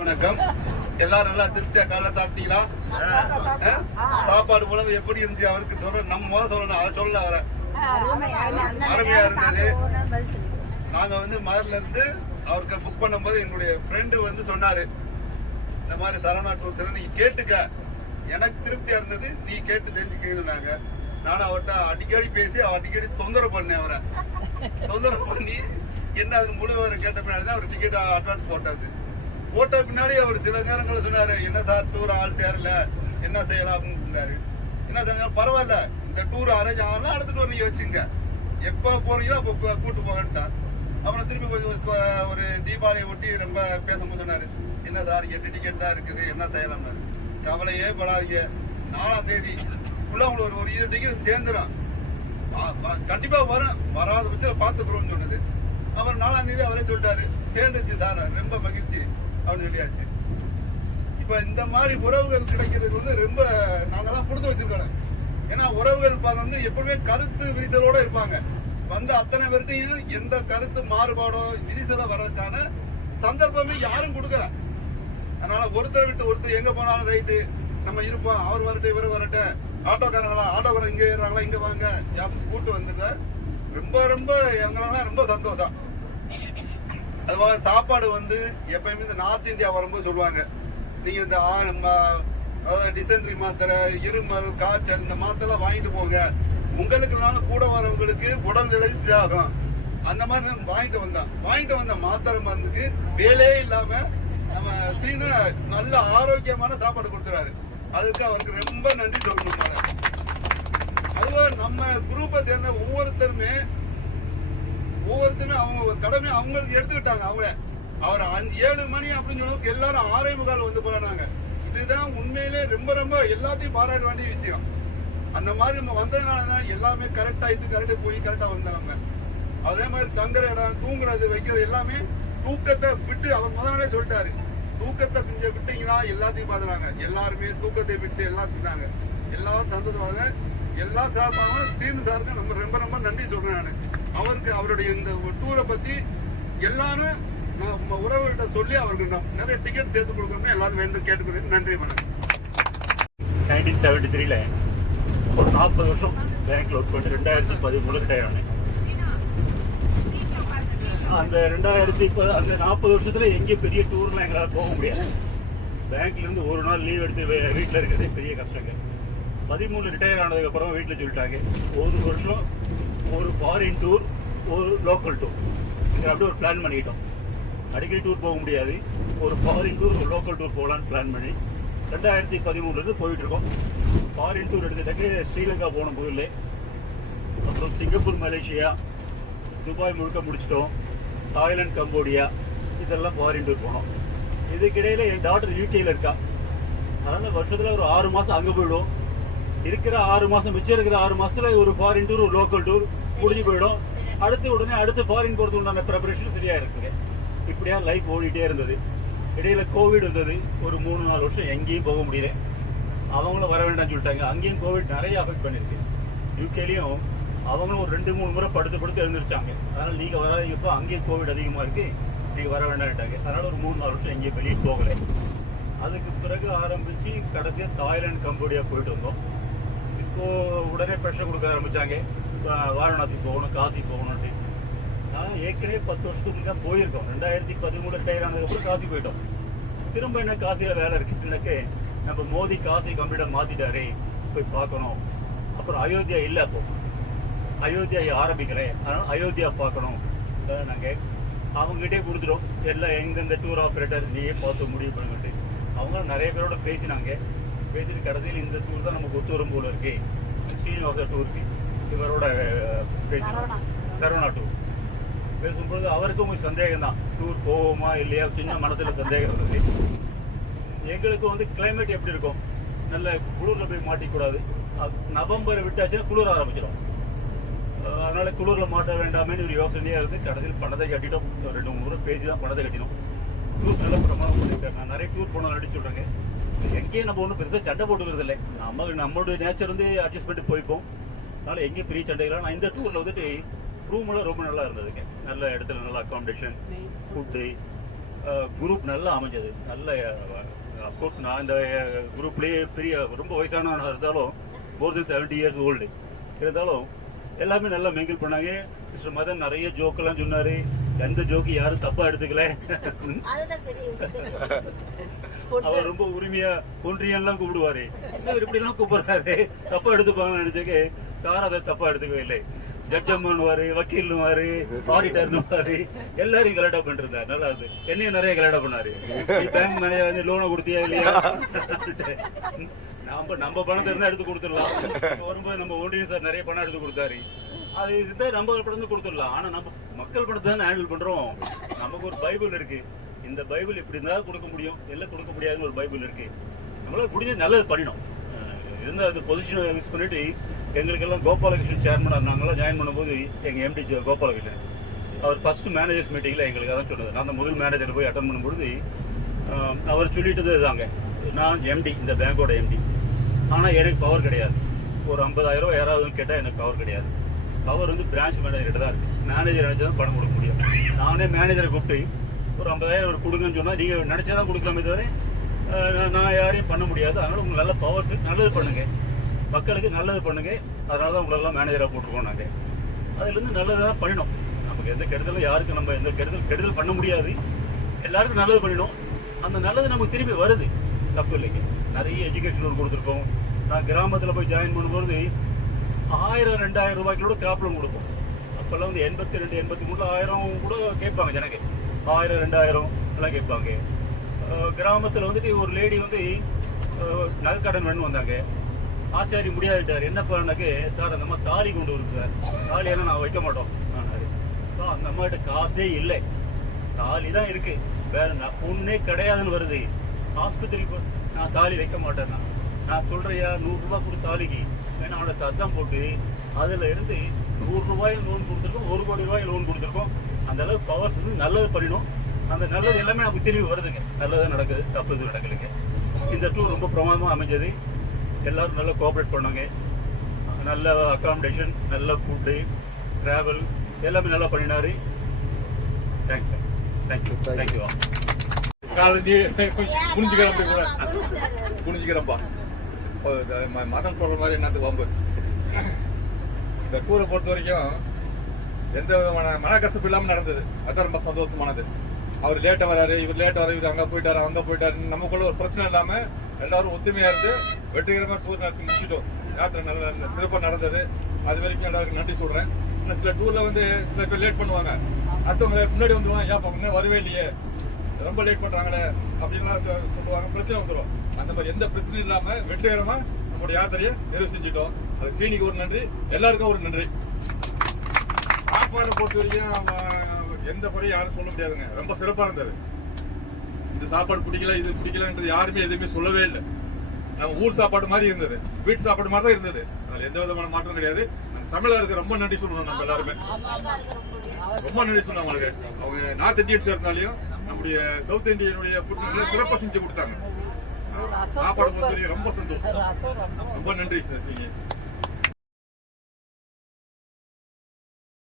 வணக்கம். எல்லாரும் நல்லா திருப்தியா காலைல சாப்பிட்டீங்களா? சாப்பாடு உணவு எப்படி இருந்துச்சு அவருக்கு சொல்ற நம்ம முதல் சொல்லணும். அதை சொல்ல வர அருமையா இருந்தது. நாங்க மதுரையில இருந்து அவருக்கு புக் பண்ணும்போது எங்களுடைய ஃப்ரெண்டு சொன்னாரு, இந்த மாதிரி சரவணா டூர்ஸ்ல நீ கேட்டுக்க, எனக்கு திருப்தியா இருந்தது, நீ கேட்டு தெரிஞ்சுக்கணும்னாங்க. நானும் அவர்கிட்ட அடிக்கடி பேசி அடிக்கடி தொந்தரவு பண்ணேன். அவரை தொந்தரவு பண்ணி என்ன அது முழு கேட்ட பின்னாடி தான் அவர் டிக்கெட் அட்வான்ஸ் போட்ட பின்னாடி அவர் சில நேரங்களில் சொன்னாரு, என்ன சார் டூர் ஆள் சேரல, என்ன செய்யலாம் அப்படின்னு சொன்னாரு. என்ன செஞ்சாலும் பரவாயில்ல, இந்த டூர் அரேஞ்ச் ஆகலாம், அடுத்த டூர் நீங்க வச்சுங்க, எப்போ போறீங்களோ அப்போ கூட்டு போகன்ட்டான். அப்புறம் திருப்பி கொஞ்சம் ஒரு தீபாவளியை ஒட்டி ரொம்ப பேசும்போது சொன்னாரு, என்ன சார் 8 டிக்கெட் தான் இருக்குது, என்ன செய்யலாம்னாரு. கவலையே படாதீங்க, 4ஆம் தேதி உள்ள உங்களுக்கு ஒரு 20 டிக்கெட் சேர்ந்துடும், கண்டிப்பா வரும், வராத பட்சத்தில் பார்த்துக்கிறோம்னு சொன்னது. அப்புறம் 4ஆம் தேதி அவரே சொல்லிட்டாரு, சேர்ந்துருச்சு சார், ரொம்ப மகிழ்ச்சி அப்படின்னு சொல்லியாச்சு. இப்ப இந்த மாதிரி உறவுகள் கிடைக்கிறதுக்கு ரொம்ப நாங்கெல்லாம் கொடுத்து வச்சிருக்கோம். ஏன்னா உறவுகள் எப்பவுமே கருத்து விரிசலோட இருப்பாங்க. அத்தனை பேர்ட்டையும் எந்த கருத்து மாறுபாடோ விரிசலோ வர்றதுக்கான சந்தர்ப்பமே யாரும் கொடுக்கல. அதனால ஒருத்தர் விட்டு ஒருத்தர் எங்க போனாலும் ரைட்டு நம்ம இருப்போம், அவர் வரட்டும் இவர் வரட்டும், ஆட்டோக்காரன் இங்க ஏறாங்களா இங்க வாங்க கூட்டு வந்துருந்த ரொம்ப ரொம்ப எங்களெல்லாம் ரொம்ப சந்தோஷம். அதுவாக சாப்பாடு எப்பயுமே இந்த நார்த் இந்தியா வரும்போது சொல்லுவாங்க, நீங்க இந்த அதாவது டிசென்ட்ரி மாத்திரை, இருமல், காய்ச்சல் இந்த மாத்திரெல்லாம் வாங்கிட்டு போங்க, உங்களுக்கு கூட வரவங்களுக்கு உடல் நிலை இதாகும். அந்த மாதிரி வாங்கிட்டு வந்த மாத்திரை மருந்துக்கு வேலையே இல்லாம நம்ம சீன நல்ல ஆரோக்கியமான சாப்பாடு கொடுத்துறாரு. அதுக்கு அவருக்கு ரொம்ப நன்றி சொல்லணும். அதுவாக நம்ம குரூப்பை சேர்ந்த ஒவ்வொருத்தருமே அவங்க கடமை அவங்களுக்கு எடுத்துக்கிட்டாங்க. அவர் 7 மணி அப்படின்னு சொல்லுவோம், எல்லாரும் 6:45 போறாங்க. இதுதான் உண்மையிலே ரொம்ப ரொம்ப எல்லாத்தையும் பாராட்ட வேண்டிய விஷயம். அந்த மாதிரி நம்ம வந்ததுனாலதான் எல்லாமே கரெக்டா போய் கரெக்டா வந்தோம். நம்ம அதே மாதிரி தங்குற இடம், தூங்குறது, வைக்கிறது எல்லாமே தூக்கத்தை விட்டு அவர் முதல்ல சொல்லிட்டாரு, தூக்கத்தை கொஞ்சம் விட்டீங்கன்னா எல்லாத்தையும் பாத்துறாங்க. எல்லாருமே தூக்கத்தை விட்டு எல்லாம் தின்னாங்க. எல்லாரும் சந்தோஷமாக எல்லா சார்பாக சீனு சாருக்கு நம்ம ரொம்ப ரொம்ப நன்றி சொல்றேன். நான் அவருக்கு அவருடைய இந்த டூரை பத்தி எல்லாரும் நம்ம உறவுகிட்ட சொல்லி அவருக்கு நிறைய டிக்கெட் சேர்த்து கொடுக்கணும்னு எல்லாரும் வேண்டும் கேட்டுக்கிறேன். நன்றி, வணக்கம். 1973ல ஒரு 40 வருஷம் பேங்க்ல ஒர்க் பண்ணி 2013 ரிட்டையர் ஆனேன். அந்த 40 வருஷத்துல எங்கேயும் பெரிய டூர்லாம் எங்களால் போக முடியாது. பேங்க்ல இருந்து ஒரு நாள் லீவ் எடுத்து வீட்டில் இருக்கிறதே பெரிய கஷ்டங்க. 13 ரிட்டையர் ஆனதுக்கு அப்புறம் வீட்டில் சொல்லிட்டாங்க, ஒரு வருஷம் ஒரு ஃபாரின் டூர், ஒரு லோக்கல் டூர், இங்கே அப்படியே ஒரு பிளான் பண்ணிக்கிட்டோம். அடிக்கடி டூர் போக முடியாது, ஒரு ஃபாரின் டூர், ஒரு லோக்கல் டூர் போகலான்னு பிளான் பண்ணி 2013 போயிட்டு இருக்கோம். ஃபாரின் டூர் எடுத்துட்டாக்க ஸ்ரீலங்கா போன முதல்ல, அப்புறம் சிங்கப்பூர், மலேசியா, துபாய் முழுக்க முடிச்சிட்டோம், தாய்லாந்து, கம்போடியா, இதெல்லாம் ஃபாரின் டூர் போனோம். இதுக்கிடையில் என் டாக்டர் யூகேயில் இருக்கா, அதனால் வருஷத்தில் ஒரு 6 மாதம் அங்கே போயிடும். இருக்கிற 6 மாதம் மிச்சம் இருக்கிற 6 மாதத்துல ஒரு ஃபாரின் டூர், ஒரு லோக்கல் டூர் முடிஞ்சு போயிடும். அடுத்து ஃபாரின் போகிறதுக்கு உண்டான ப்ரிப்பரேஷன் சரியாக இருக்குங்க. இப்படியா லைஃப் ஓடிட்டே இருந்தது. இடையில கோவிட் இருந்தது, ஒரு 3-4 வருஷம் எங்கேயும் போக முடியல. அவங்களும் வர வேண்டாம்னு சொல்லிட்டாங்க. அங்கேயும் கோவிட் நிறைய அஃபெக்ட் பண்ணியிருக்கு. யூகேலையும் அவங்களும் ஒரு 2-3 முறை படுத்து எழுந்திருச்சாங்க. அதனால் நீங்கள் வராதிங்கப்போ அங்கேயும் கோவிட் அதிகமாக இருக்குது, நீங்கள் வர வேண்டாம்ட்டாங்க. அதனால் ஒரு 3-4 வருஷம் எங்கேயும் வெளியே போகலை. அதுக்கு பிறகு ஆரம்பித்து கடைசியாக தாய்லாந்து, கம்போடியா போயிட்டு வந்தோம். உடனே ப்ரெஷர் கொடுக்க ஆரம்பித்தாங்க, வாரணாசி போகணும், காசி போகணுன்ட்டு. நான் ஏற்கனவே 10 வருஷத்துக்கு தான் போயிருக்கோம். 2013 ரிட்டையர் ஆனதுக்கப்புறம் காசி போயிட்டோம். திரும்ப என்ன காசியில் வேலை இருக்குதுன்னாக்கே, நம்ம மோடி காசி கம்ப்ளீட்டாக மாற்றிட்டாரு, போய் பார்க்கணும். அப்புறம் அயோத்தியா இல்லை, அப்போ அயோத்தியா ஆரம்பிக்கலை, அதனால் அயோத்தியா பார்க்கணும். நாங்கள் அவங்ககிட்டே கொடுத்துட்டோம், எல்லாம் எந்தெந்த டூர் ஆப்ரேட்டர் நீயே பார்த்து முடிவு பண்ணுங்கட்டு. அவங்க நிறைய பேரோட பேசிட்டு கடைசியில் இந்த டூர் தான் நமக்கு ஒத்து வரும் போல இருக்கு. ஸ்ரீனிவாச டூருக்கு இவரோட பேசினோம், சரவணா டூர் பேசும்போது அவருக்கும் ஒரு சந்தேகம் தான், டூர் போவோமா இல்லையா, சின்ன மனசுல சந்தேகம் இருந்தது. எங்களுக்கு கிளைமேட் எப்படி இருக்கும், நல்ல குளிரில் போய் மாட்டிக்கூடாது. நவம்பரை விட்டாச்சுன்னா குளிர ஆரம்பிச்சிடும், அதனால குளிரில் மாட்ட வேண்டாமேன்னு ஒரு யோசனையாக இருந்து கடைசியில் பணத்தை கட்டிட்டோம். 2-3 முறை பேசி தான் பணத்தை கட்டினோம். டூர் நல்ல பிரமாதம் பண்ணியிருக்காரு. நான் நிறைய டூர் போன அடிச்சு சொல்கிறேங்க. எங்கேயும் நம்ம ஒன்றும் பெருசாக சண்டை போட்டுக்கிறது இல்லை, நம்மளுடைய நேச்சர் அட்ஜஸ்ட் பண்ணிட்டு போய்ப்போம். அதனால் எங்கேயும் பெரிய சண்டைகளாக நான் இந்த டூரில் ரூமெல்லாம் ரொம்ப நல்லா இருந்ததுங்க. நல்ல இடத்துல நல்ல அக்காமடேஷன், ஃபுட்டு, குரூப் நல்லா அமைஞ்சது. நல்ல அப்கோர்ஸ் நான் இந்த குரூப்லேயே பெரிய ரொம்ப வயசானவனாக இருந்தாலும் மோர் தென் 70 years ஓல்டு இருந்தாலும் எல்லாமே நல்லா மிங்கிள் பண்ணாங்க. மிஸ்டர் மதன் நிறைய ஜோக்கெல்லாம் சொன்னார். எந்த ஜோக்கு யாரும் தப்பாக எடுத்துக்கல. அவர் ரொம்ப உரிமையா ஒன்றியெல்லாம் கூப்பிடுவாரு. இப்படிலாம் கூப்பிடுறாரு, தப்பா எடுத்துப்பாங்கன்னு நினைச்சக்கு சார் அதை தப்பா எடுத்துக்கவே இல்லை. ஜட்ஜம்மானுவாரு, வக்கீல்னுவாரு, ஆடிட்டர்னுவாரு, எல்லாரையும் கலாட்டா பண்ணிருந்தாரு. நல்லா இருக்கு. என்னையும் நிறைய கலாட்டா பண்ணாரு. பேங்க் மேனேஜர் வந்து லோனை கொடுத்தியா இல்லையா, நம்ம பணத்தை இருந்தா எடுத்து கொடுத்துடலாம். வரும்போது நம்ம ஒன்றியம் சார் நிறைய பணம் எடுத்து கொடுத்தாரு. அது இருந்தா நம்ம பணத்தை கொடுத்துடலாம். ஆனா நம்ம மக்கள் பணத்தை தானே ஹேண்டில் பண்றோம். நமக்கு ஒரு பைபிள் இருக்கு. இந்த பைபிள் இப்படி இருந்தால் கொடுக்க முடியும், எல்லாம் கொடுக்க முடியாதுன்னு ஒரு பைபிள் இருக்கு. நம்மளால முடிஞ்ச நல்லது பண்ணிடும். இருந்த அந்த பொசிஷனை யூஸ் பண்ணிட்டு எங்களுக்கெல்லாம் கோபாலகிருஷ்ணன் சேர்மனாக இருந்தாங்களாம். ஜாயின் பண்ணும்போது எங்கள் எம்டி கோபாலகிருஷ்ணன் அவர் ஃபர்ஸ்ட் மேனேஜர்ஸ் மீட்டிங்கில் எங்களுக்கு அதான் சொன்னது. நான் அந்த முதல் மேனேஜர் போய் அட்டன் பண்ணும்பொழுது அவர் சொல்லிட்டு தாங்க, நான் எம்டி, இந்த பேங்கோட எம்டி, ஆனால் எனக்கு பவர் கிடையாது. ஒரு 50,000 யாராவது கேட்டால் எனக்கு பவர் கிடையாது. பவர் வந்து பிரான்ச் மேனேஜர்கிட்ட தான் இருக்குது. மேனேஜர் நினச்சா தான் பணம் கொடுக்க முடியும். நானே மேனேஜரை கூப்பிட்டு ஒரு 50,000 ஒரு கொடுங்கன்னு சொன்னால் நீங்கள் நினச்சா தான் கொடுக்கலாமே தவிர நான் யாரையும் பண்ண முடியாது. அதனால் உங்களுக்கு நல்ல பவர்ஸ் நல்லது பண்ணுங்கள், மக்களுக்கு நல்லது பண்ணுங்கள். அதனால தான் உங்களெல்லாம் மேனேஜராக போட்டிருக்கோம். நாங்கள் அதுலேருந்து நல்லது தான் பண்ணினோம். நமக்கு எந்த கெடுதலும் யாருக்கும் நம்ம எந்த கெடுதல் பண்ண முடியாது. எல்லாருக்கும் நல்லது பண்ணினோம். அந்த நல்லது நமக்கு திரும்பி வருது, தப்பு இல்லைங்க. நிறைய எஜுகேஷன் லோன் கொடுத்துருக்கோம். நான் கிராமத்தில் போய் ஜாயின் பண்ணும்போது 1000-2000 ரூபாய்க்கு கிராப் லோன் கொடுப்போம். அப்போல்லாம் வந்து 82, 83 1000 கூட கேட்பாங்க ஜனங்க. 1000-2000 எல்லாம் கேட்பாங்க. கிராமத்தில் வந்துட்டு ஒரு லேடி வந்து நகைக்கடன் வேணும் வந்தாங்க. ஆச்சாரி முடியாதுட்டார். என்ன பண்ணாக்கு, சார் அந்த அம்மா தாலி கொண்டு வரும் சார், தாலியெல்லாம் நான் வைக்க மாட்டோம். அந்த அம்மாகிட்ட காசே இல்லை, தாலி தான் இருக்கு, வேற பொண்ணே கிடையாதுன்னு வருது. ஆஸ்பத்திரிக்கு நான் தாலி வைக்க மாட்டேன்னா நான் சொல்றியா 100 ரூபாய் கொடு தாலிக்கு, ஏன்னா அவனோட சத்தம் போட்டு அதுல இருந்து 100 ரூபாய் லோன் கொடுத்துருக்கோம், 1 கோடி ரூபாய் லோன் கொடுத்துருக்கோம். அந்த அளவுக்கு பவர்ஸ் வந்து நல்லது பண்ணிடும். அந்த நல்லது எல்லாமே நமக்கு திரும்பி வருதுங்க. நல்லதாக நடக்குது, தப்பு இது நடக்கலைங்க. இந்த டூர் ரொம்ப பிரமாதமாக அமைஞ்சது. எல்லாரும் நல்லா கோஆப்ரேட் பண்ணாங்க. நல்ல அக்காமடேஷன், நல்ல ஃபுட்டு, ட்ராவல் எல்லாமே நல்லா பண்ணினாரு. Thanks sir. தேங்க்யூ. தேங்க்யூ. புரிஞ்சுக்கிறப்பா மதம் சொல்ற மாதிரி என்னது வம்பு. இந்த டூரை பொறுத்த வரைக்கும் எந்த விதமான மனக்கசப்பு இல்லாமல் நடந்தது. அதான் ரொம்ப சந்தோஷமானது. அவர் லேட்டாக வராரு, இவர் லேட்டாக வர, இவர் அங்கே போயிட்டாரு, நமக்குள்ள ஒரு பிரச்சனை இல்லாமல் எல்லாரும் ஒத்துமையாக இருந்து வெற்றிகரமாக டூர் நடத்தி முடிச்சிட்டோம். யாத்திரை நல்ல சிறப்பாக நடந்தது. அது வரைக்கும் எல்லாருக்கும் நன்றி சொல்கிறேன். ஆனால் சில டூரில் வந்து சில பேர் லேட் பண்ணுவாங்க, அடுத்தவங்க முன்னாடி வந்துடுவாங்க, ஏன் இன்னும் வரவே இல்லையே, ரொம்ப லேட் பண்ணுறாங்களே அப்படின்லாம் சொல்லுவாங்க, பிரச்சனை வந்துடும். அந்த மாதிரி எந்த பிரச்சனையும் இல்லாமல் வெற்றிகரமாக நம்மளோட யாத்திரையை நிறைவு செஞ்சுட்டோம். அது ஸ்ரீனிக்கு ஒரு நன்றி, எல்லாருக்கும் ஒரு நன்றி. சாப்பாடை பொறுத்த வரைக்கும் எந்த குறையும் யாரும் சொல்ல முடியாதுங்க. ரொம்ப சிறப்பாக இருந்தது. இந்த சாப்பாடு பிடிக்கல, இது பிடிக்கலன்றது யாருமே எதுவுமே சொல்லவே இல்லை. நம்ம ஊர் சாப்பாடு மாதிரி இருந்தது, வீட்டு சாப்பாடு மாதிரி தான் இருந்தது. அதில் எந்த விதமான மாற்றம் கிடையாது. அந்த சமையலருக்கு ரொம்ப நன்றி சொல்லணும். நம்ம எல்லாருமே ரொம்ப நன்றி சொல்லணும் அவங்களுக்கு. அவங்க நார்த் இந்தியன்ஸ் இருந்தாலையும் நம்முடைய சவுத் இந்தியனுடைய ஃபுட் சிறப்பாக செஞ்சு கொடுத்தாங்க. சாப்பாடு பொறுத்த வரைக்கும் ரொம்ப சந்தோஷம். ரொம்ப நன்றி சார்.